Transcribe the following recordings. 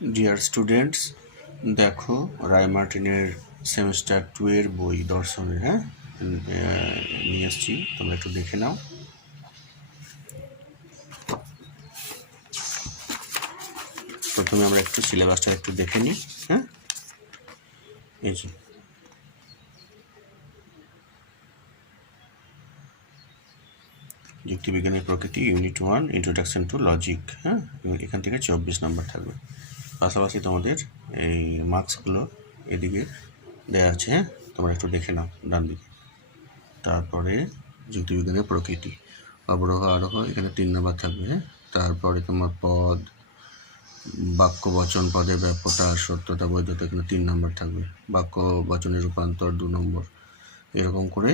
Dear students, দেখো রায় মার্টিনের semester 2 এর বই দর্শনের নিয়ে এসছি, তোমরা একটু দেখে নাও। প্রথমে আমরা একটু সিলেবাসটা একটু দেখে নিই। এই যে যুক্তিবিজ্ঞানের প্রকৃতি, ইউনিট 1, ইন্ট্রোডাকশন টু লজিক। এবং এখান থেকে 24 নম্বর থাকবে। পাশাপাশি তোমাদের এই মার্কসগুলো এদিকে দেওয়া আছে, তোমরা একটু দেখে নাও ডান দিকে। তারপরে যুক্তিবিজ্ঞানের প্রকৃতি, অবরোহ আরোহ, এখানে 3 নম্বর থাকবে। তারপরে তোমার পদ, বাক্য বচন, পদের ব্যাপ্যতা, সত্যতা, বৈধতা, এখানে 3 নম্বর থাকবে। বাক্য বচনের রূপান্তর 2 নম্বর। এরকম করে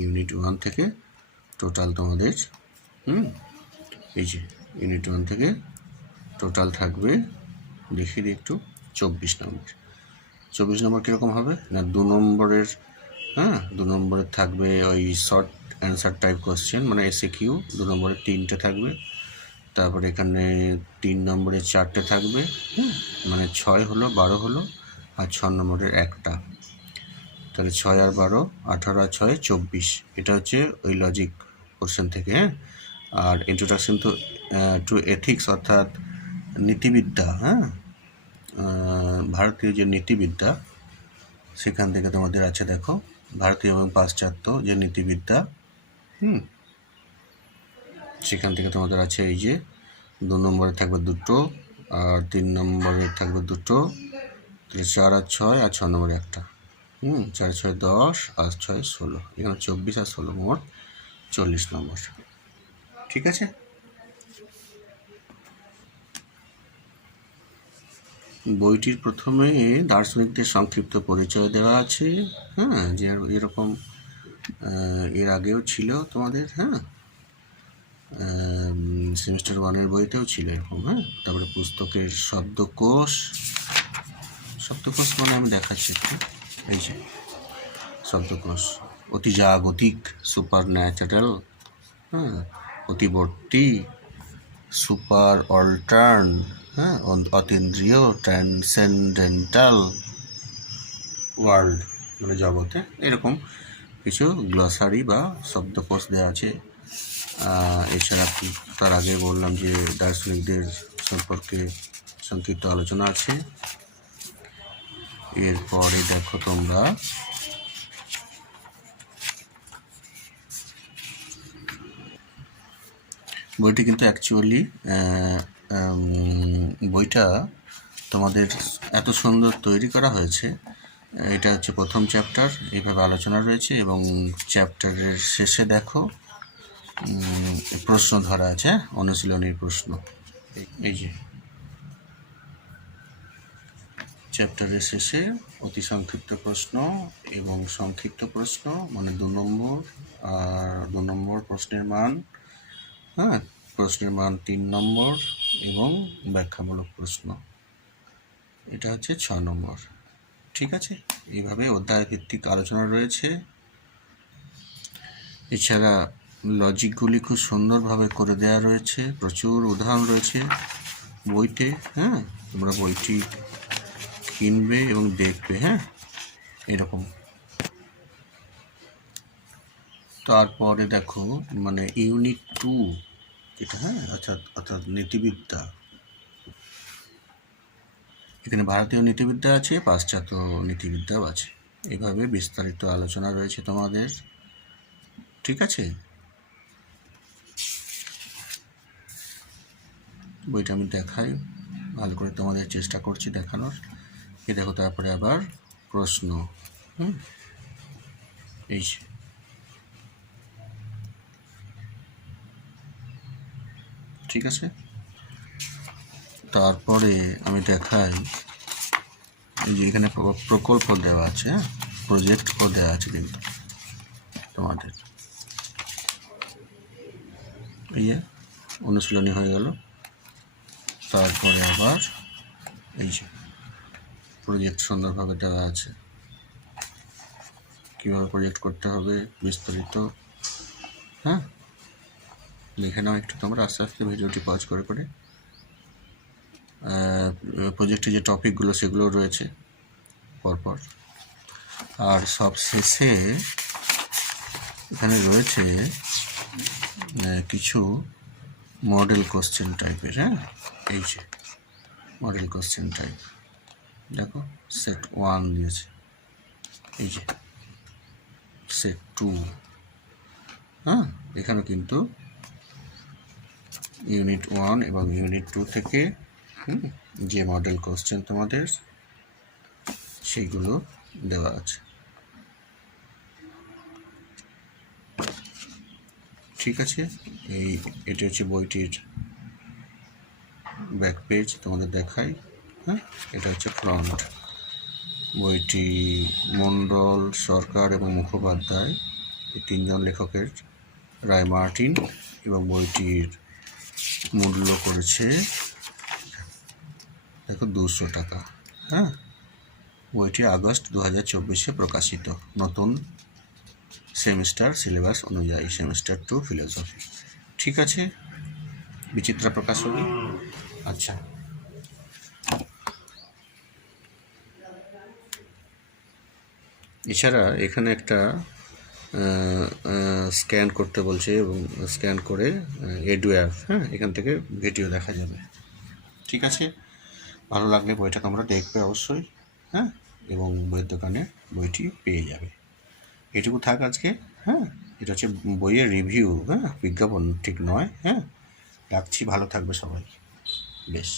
ইউনিট 1 থেকে টোটাল তোমাদের এই যে ইউনিট 1 থেকে টোটাল থাকবে, দেখিয়ে দিই একটু, 24 নম্বর। 24 নম্বর কীরকম হবে না, 2 নম্বরের 2 নম্বরের থাকবে ওই শর্ট অ্যান্সার টাইপ কোশ্চেন, মানে এসএকিউ। 2 নম্বরের 3টে থাকবে। তারপরে এখানে 3 নম্বরের 4টে থাকবে, মানে 6 হলো, 12 হলো, আর 6 নম্বরের 1টা। তাহলে 6 আর 12, 18 আর 6, 24। এটা হচ্ছে ওই লজিক পোর্শন থেকে। আর ইন্ট্রোডাকশন টু এথিক্স অর্থাৎ নীতিবিদ্যা, ভারতীয় যে নীতিবিদ্যা, সেখান থেকে তোমাদের আছে, দেখো, ভারতীয় এবং পাশ্চাত্য যে নীতিবিদ্যা, সেখান থেকে তোমাদের আছে এই যে 2 নম্বরে থাকবে 2টো, আর 3 নম্বরে থাকবে 2টো। তাহলে 4 আর 6, আর 6 নম্বরে 1টা। 4 6 10, আর 6 16, এখানে 24 আর 16 মোট 40 নম্বর। ঠিক আছে। বইটির প্রথমে দার্শনিকদের সংক্ষিপ্ত পরিচয় দেওয়া আছে, যে এরকম এর আগেও ছিল তোমাদের, সেমিস্টার 1-এর বইতেও ছিল এরকম। তারপরে পুস্তকের শব্দকোষ মানে আমি দেখাচ্ছি একটু, এই যে শব্দকোষ, অতি জাগতিক, সুপার ন্যাচারাল, অতিবর্তী, সুপার অল্টার্ন, অতীন্দ্রিয়, ট্রান্সেন্ডেন্টাল ওয়ার্ল্ড, মানে জগতে, এরকম কিছু গ্লসারি বা শব্দকোষ দেওয়া আছে। এছাড়া তার আগে বললাম যে দার্শনিকদের সম্পর্কে সংক্ষিপ্ত আলোচনা আছে। এরপরে দেখো তোমরা বইটি কিন্তু অ্যাকচুয়ালি বইটা তোমাদের এত সুন্দর তৈরি করা হয়েছে। এটা হচ্ছে প্রথম চ্যাপ্টার, এইভাবে আলোচনা রয়েছে, এবং চ্যাপ্টারের শেষে দেখো প্রশ্ন ধরা আছে, অনুশীলনীর প্রশ্ন। এই যে চ্যাপ্টারের শেষে অতি সংক্ষিপ্ত প্রশ্ন এবং সংক্ষিপ্ত প্রশ্ন, মানে 2 নম্বর, আর 2 নম্বর প্রশ্নের মান, প্রশ্নের মান 3 নম্বর, এবং ব্যাখ্যামূলক প্রশ্ন, এটা হচ্ছে 6 নম্বর। ঠিক আছে, এইভাবে অধ্যায় ভিত্তিক আলোচনা রয়েছে। এছাড়া লজিকগুলি খুব সুন্দরভাবে করে দেওয়া রয়েছে, প্রচুর উদাহরণ রয়েছে বইতে। তোমরা বইটি কিনবে এবং দেখবে, এরকম। তারপরে দেখো, মানে ইউনিট 2 যেটা, অর্থাৎ নীতিবিদ্যা, এখানে ভারতীয় নীতিবিদ্যা আছে, পাশ্চাত্য নীতিবিদ্যাও আছে, এইভাবে বিস্তারিত আলোচনা রয়েছে তোমাদের। ঠিক আছে, বইটা আমি দেখাই ভালো করে, তোমাদের চেষ্টা করছি দেখানোর। এই দেখো, তারপরে আবার প্রশ্ন, এই ঠিক আছে। তারপরে আমি দেখাই যে এখানে প্রকল্প দেওয়া আছে, প্রজেক্টও দেওয়া আছে কিন্তু তোমাদের। এই যে অনুশীলনী হয়ে গেল। তারপরে আবার এই যে প্রজেক্ট সুন্দরভাবে দেওয়া আছে, কীভাবে প্রজেক্ট করতে হবে বিস্তারিত। লিখে নাও একটু তোমরা আস্তে আস্তে, ভিডিওটি পজ করে করে। প্রজেক্টে যে টপিকগুলো সেগুলো রয়েছে পরপর। আর সব শেষে এখানে রয়েছে কিছু মডেল কোশ্চেন টাইপের, হ্যাঁ, এই যে মডেল কোশ্চেন টাইপ, দেখো সেট 1 দিয়েছে, এই যে সেট 2, হ্যাঁ, এখানে কিন্তু ইউনিট 1 এবং ইউনিট 2 থেকে যে মডেল কোশ্চেন তোমাদের সেইগুলো দেওয়া আছে। ঠিক আছে, এটা হচ্ছে বইটির ব্যাক পেজ, তোমাদের দেখাই, হ্যাঁ, এটা হচ্ছে ফ্রন্ট। বইটি মণ্ডল, সরকার এবং মুখোপাধ্যায় এই 3 জন লেখকের, রায় মার্টিন, এবং বইটির মূল্য করেছে দেখো 200 টাকা, হ্যাঁ। বইটি আগস্ট 2024 প্রকাশিত, নতুন সেমিস্টার সিলেবাস অনুযায়ী, সেমিস্টার 2 ফিলোসফি। ঠিক আছে, বিচিত্রা প্রকাশনী। আচ্ছা, এছাড়া এখানে একটা স্ক্যান করতে বলছে, এবং স্ক্যান করে এডু অ্যাপ, হ্যাঁ, এখান থেকে ভিডিও দেখা যাবে। ঠিক আছে, ভালো লাগলে বইটা তোমরা দেখবে অবশ্যই, হ্যাঁ, এবং বইয়ের দোকানে বইটি পেয়ে যাবে। এটুকু থাক আজকে, হ্যাঁ। এটা হচ্ছে বইয়ের রিভিউ, হ্যাঁ, বিজ্ঞাপন ঠিক নয়, হ্যাঁ। রাখছি, ভালো থাকবে সবাই, বেশ।